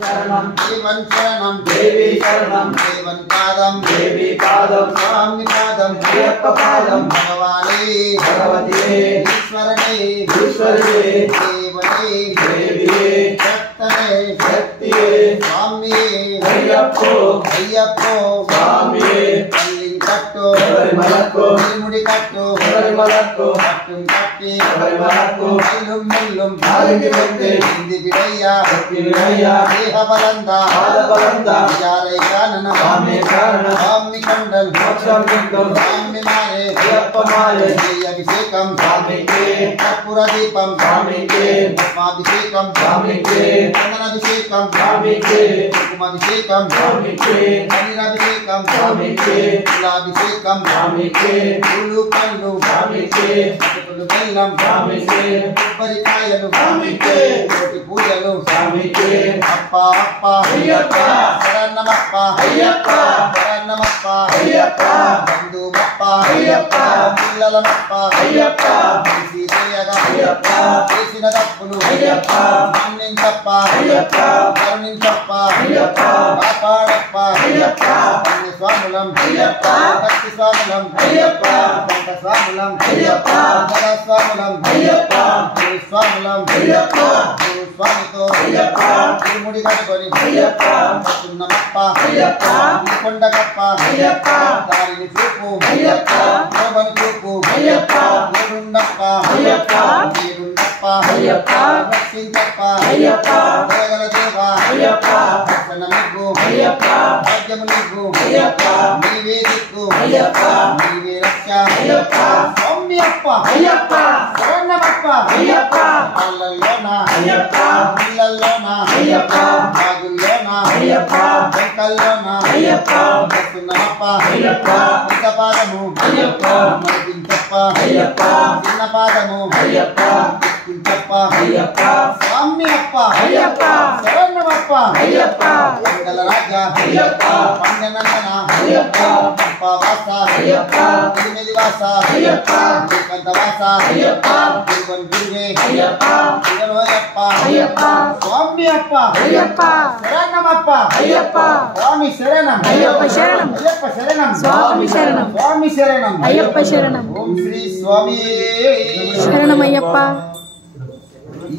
शरणं देवन शरणं देवी शरणं देवन पादं देवी पादं स्वामी पादं अय्यप्प पादं भगवाने भगवते ईश्वरने ईश्वरे देवने देवी शक्तने शक्तिये स्वामिये अय्यप्पो अय्यप्पो स्वामिये कट्टो शबरिमलक्को मुड़ी कट्टो शबरिमलक्को कट्टुं कट्टी शबरिमलक्को मल्लुं मुल्लुं नालिगे बंदे हिंदी विडय्या भक्ति विनय्या देह बलंदा पाद बलंदा विचारे कानन स्वामी कारण स्वामी कंडल मोक्षं नित्यं स्वामी मारे अय्यप्प मारे अभिषेकं स्वामी के कर्पूर दीपं स्वामी के पुष्पाभिषेकं स्वामी के चंदनाभिषेकं स्वामी के कुकुमाभिषेकं स्वामी के पनीराभिषेकं स्वामी के फुलाभिषेकं स्वामी के పూలు పళ్ళు स्वामी के అటుకులు బెల్లం स्वामी के కొబ్బరికాయలు स्वामी के కోటి పూజలు स्वामी के అప్ప అప్ప అయ్యప్ప శరణమప్ప అయ్యప్ప శరణమప్ప అయ్యప్ప బంధుమప్ప అయ్యప్ప పిల్లలమప్ప అయ్యప్ప సీతయ్యగా అయ్యప్ప చేసిన తప్పులు అయ్యప్ప మన్నించప్ప అయ్యప్ప కరుణించప్ప అయ్యప్ప కాపాడప్ప అయ్యప్ప అన్ని స్వాములం అయ్యప్ప భక్తి స్వాములం అయ్యప్ప పంట స్వాములం అయ్యప్ప జల స్వాములం అయ్యప్ప గురు స్వాములం అయ్యప్ప గురు స్వామితో అయ్యప్ప తిరుముడి కట్టుకొని అయ్యప్ప సున్నమప్ప అయ్యప్ప ఈ కొండకప్ప అయ్యప్ప దారిని చూపు అయ్యప్ప శోభను చూపు అయ్యప్ప ఏడుండప్ప అయ్యప్ప ఏడుండప్ప అయ్యప్ప రక్షించప్ప అయ్యప్ప దేవల దేవ అయ్యప్ప రక్షణ నిగ్గు అయ్యప్ప భాగ్యము నిగ్గు అయ్యప్ప నీవే దిక్కు అయ్యప్ప నీవే రక్ష అయ్యప్ప సౌమ్యప్ప అయ్యప్ప శరణమప్ప అయ్యప్ప వాళ్ళల్లోన అయ్యప్ప ఇళ్ళల్లోన అయ్యప్ప బాగుల్లోన అయ్యప్ప వెంకల్లోన అయ్యప్ప వస్తున్నమప్ప అయ్యప్ప పాదము అయ్యప్ప మరిపించప్ప అయ్యప్ప చిన్న పాదము అయ్యప్ప ఎక్కించప్ప అయ్యప్ప స్వామ్యప్ప అయ్యప్ప శరణమప్ప అయ్యప్ప మంగళ రాజా అయ్యప్ప పండనందన అయ్యప్ప వాస అయ్యప్ప తిరుమలి వాస అయ్యప్ప శ్రీకంఠ వాస అయ్యప్ప తిరువన్ గిరిగే అయ్యప్ప తిరువయ్యప్ప అయ్యప్ప స్వామ్యప్ప అయ్యప్ప శరణమప్ప అయ్యప్ప స్వామి శరణం అయ్యప్ప శరణం అయ్యప్ప శరణం స్వామి శరణం స్వామి శరణం అయ్యప్ప శరణం ఓం శ్రీ స్వామి శరణమయ్యప్ప